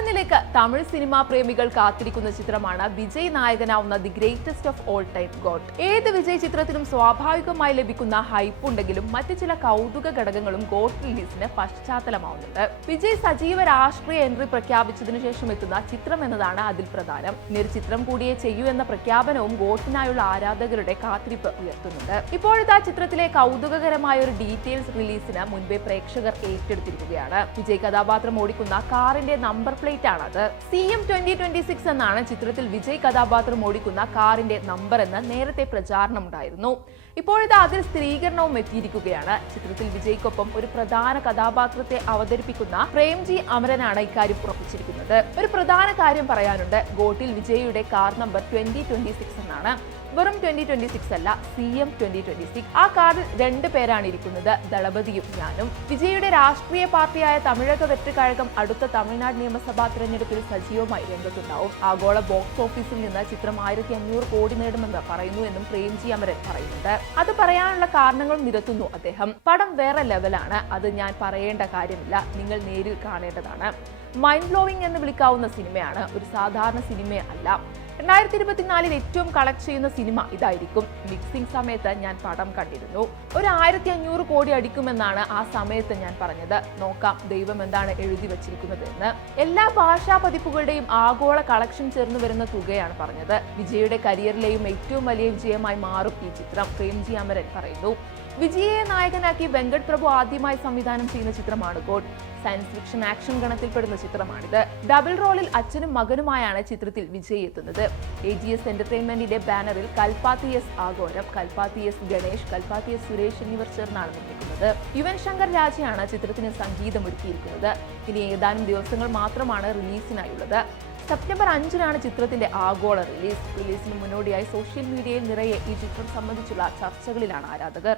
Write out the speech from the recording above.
Tamil cinema പ്രേമികൾ കാത്തിരിക്കുന്ന ചിത്രമാണ് Vijay നായകനാവുന്ന the greatest of all time god ഏത് വിജയ് ചിത്രത്തിനും സ്വാഭാവികമായി ലഭിക്കുന്ന ഹൈപ്പ് ഉണ്ടെങ്കിലും മറ്റു ചില കൗതുക ഘടകങ്ങളും ഗോഡ് റിലീസിന് പശ്ചാത്തലമാവുന്നുണ്ട്. വിജയ് സജീവ രാഷ്ട്രീയ എൻട്രി പ്രഖ്യാപിച്ചതിനു ശേഷം എത്തുന്ന ചിത്രം എന്നതാണ് അതിൽ പ്രധാനം. നിർ ചിത്രം കൂടിയേ ചെയ്യൂ എന്ന പ്രഖ്യാപനവും ഗോട്ടിനായുള്ള ആരാധകരുടെ കാത്തിരിപ്പ് ഉയർത്തുന്നുണ്ട്. ഇപ്പോഴത്തെ ചിത്രത്തിലെ കൗതുകകരമായ ഒരു ഡീറ്റെയിൽസ് റിലീസിന് മുൻപേ പ്രേക്ഷകർ ഏറ്റെടുത്തിരിക്കുകയാണ്. വിജയ് കഥാപാത്രം ഓടിക്കുന്ന കാറിന്റെ നമ്പർ പ്ലേറ്റ് ആണ് ആണത്. C M twenty twenty six എന്നാണ് ചിത്രത്തിൽ വിജയ് കഥാപാത്രം ഓടിക്കുന്ന കാറിന്റെ നമ്പർ എന്ന് നേരത്തെ പ്രചാരണം ഉണ്ടായിരുന്നു ഇപ്പോഴത്തെ അതിൽ സ്ഥിരീകരണവും എത്തിയിരിക്കുകയാണ്. ചിത്രത്തിൽ വിജയ്ക്കൊപ്പം ഒരു പ്രധാന കഥാപാത്രത്തെ അവതരിപ്പിക്കുന്ന പ്രേംജി അമരനാണ് ഇക്കാര്യം ഉറപ്പിച്ചിരിക്കുന്നത്. ഒരു പ്രധാന കാര്യം പറയാനുണ്ട്. ഗോട്ടിൽ വിജയിയുടെ car number twenty twenty six എന്നാണ്. വെറും ട്വന്റി ട്വന്റി സിക്സ് അല്ല C M twenty twenty six ആ കാറിൽ രണ്ട് പേരാണ് ഇരിക്കുന്നത്. ദളപതിയും ഞാനും. വിജയുടെ രാഷ്ട്രീയ പാർട്ടിയായ തമിഴക വെറ്റുകഴകം അടുത്ത തമിഴ്നാട് നിയമസഭാ തിരഞ്ഞെടുപ്പിൽ സജീവമായി രംഗത്തുണ്ടാവും. ആഗോള ബോക്സ് ഓഫീസിൽ നിന്ന് ചിത്രം ആയിരത്തി അഞ്ഞൂറ് കോടി നേടുമെന്ന് പറയുന്നു എന്നും പ്രേംജി അമരൻ പറയുന്നുണ്ട്. അത് പറയാനുള്ള കാരണങ്ങളും നിരത്തുന്നു അദ്ദേഹം. പടം വേറെ ലെവലാണ്. അത് ഞാൻ പറയേണ്ട കാര്യമില്ല. നിങ്ങൾ നേരിൽ കാണേണ്ടതാണ്. മൈൻഡ് ബ്ലോവിംഗ് എന്ന് വിളിക്കാവുന്ന സിനിമയാണ്. ഒരു സാധാരണ സിനിമയല്ല. രണ്ടായിരത്തി ഇരുപത്തിനാലിൽ ഏറ്റവും കളക്ട് ചെയ്യുന്ന സിനിമ ഇതായിരിക്കും. മിക്സിംഗ് സമയത്ത് ഞാൻ പടം കണ്ടിരുന്നു. ഒരു ആയിരത്തി അഞ്ഞൂറ് കോടി അടിക്കുമെന്നാണ് ആ സമയത്ത് ഞാൻ പറഞ്ഞത്. നോക്കാം ദൈവം എന്താണ് എഴുതി വച്ചിരിക്കുന്നത് എന്ന് എല്ലാ ഭാഷാ പതിപ്പുകളുടെയും ആഗോള കളക്ഷൻ ചേർന്ന് വരുന്ന തുകയാണ് പറഞ്ഞത്. വിജയുടെ കരിയറിലെയും ഏറ്റവും വലിയ വിജയമായി മാറും ഈ ചിത്രം പ്രേംജി അമരൻ പറയുന്നു. വിജയെ നായകനാക്കി വെങ്കട് പ്രഭു ആദ്യമായി സംവിധാനം ചെയ്യുന്ന ചിത്രമാണ് ഗോഡ് സയൻസ് ഫിക്ഷൻ ആക്ഷൻ ഗണത്തിൽപ്പെടുന്ന ചിത്രമാണിത്. ഡബിൾ റോളിൽ അച്ഛനും മകനുമായാണ് ചിത്രത്തിൽ വിജയ് എത്തുന്നത്. എ ജി എസ് എന്റർടൈൻമെന്റിന്റെ ബാനറിൽ Kalpathi S Aghoram Kalpathi S Ganesh Kalpathi S Suresh എന്നിവർ ചേർന്നാണ് നിർമ്മിക്കുന്നത്. യുവൻ ശങ്കർ രാജയാണ് ചിത്രത്തിന് സംഗീതം ഒരുക്കിയിരിക്കുന്നത് ഇനി ഏതാനും ദിവസങ്ങൾ മാത്രമാണ് റിലീസിനായുള്ളത്. സെപ്റ്റംബർ അഞ്ചിനാണ് ചിത്രത്തിന്റെ ആഗോള റിലീസ്. റിലീസിന് മുന്നോടിയായി സോഷ്യൽ മീഡിയയിൽ നിറയെ ഈ ചിത്രം സംബന്ധിച്ചുള്ള ചർച്ചകളിലാണ് ആരാധകർ.